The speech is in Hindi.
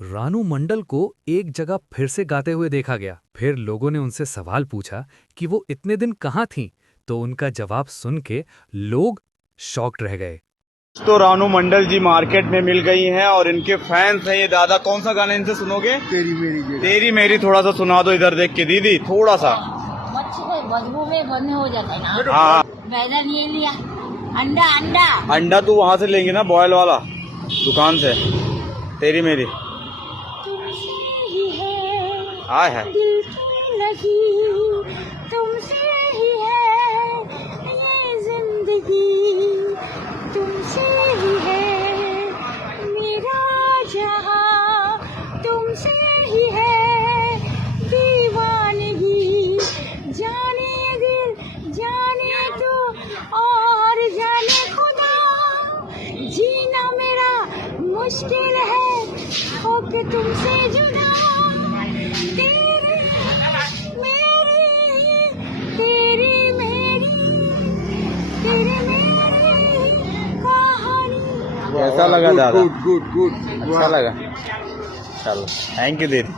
रानू मंडल को एक जगह फिर से गाते हुए देखा गया। फिर लोगों ने उनसे सवाल पूछा कि वो इतने दिन कहाँ थीं, तो उनका जवाब सुन के लोग शॉक्ड रह गए। तो रानू मंडल जी मार्केट में मिल गई हैं और इनके फैंस हैं ये। दादा कौन सा गाना इनसे सुनोगे? तेरी मेरी थोड़ा सा सुना दो इधर देख के दीदी, थोड़ा सा। बदबू में बंद हो जाता है ना। हाँ, बैगन ये लिया, अंडा अंडा अंडा तू वहाँ से लेंगे ना, बॉयल वाला दुकान से। तेरी मेरी तुमसे ही है, आय है। दिल की लगी तुमसे ही है, ये जिंदगी तुमसे ही है, मेरा जहां तुमसे ही है, दीवानगी जाने दिल जाने तू और जाने खुदा, जीना मेरा मुश्किल है होके तुमसे जुदा, तेरी मेरी तेरी मेरी तेरी मेरी कहानी। कैसा लगा दादा? गुड। अच्छा लगा, चलो थैंक यू दीदी।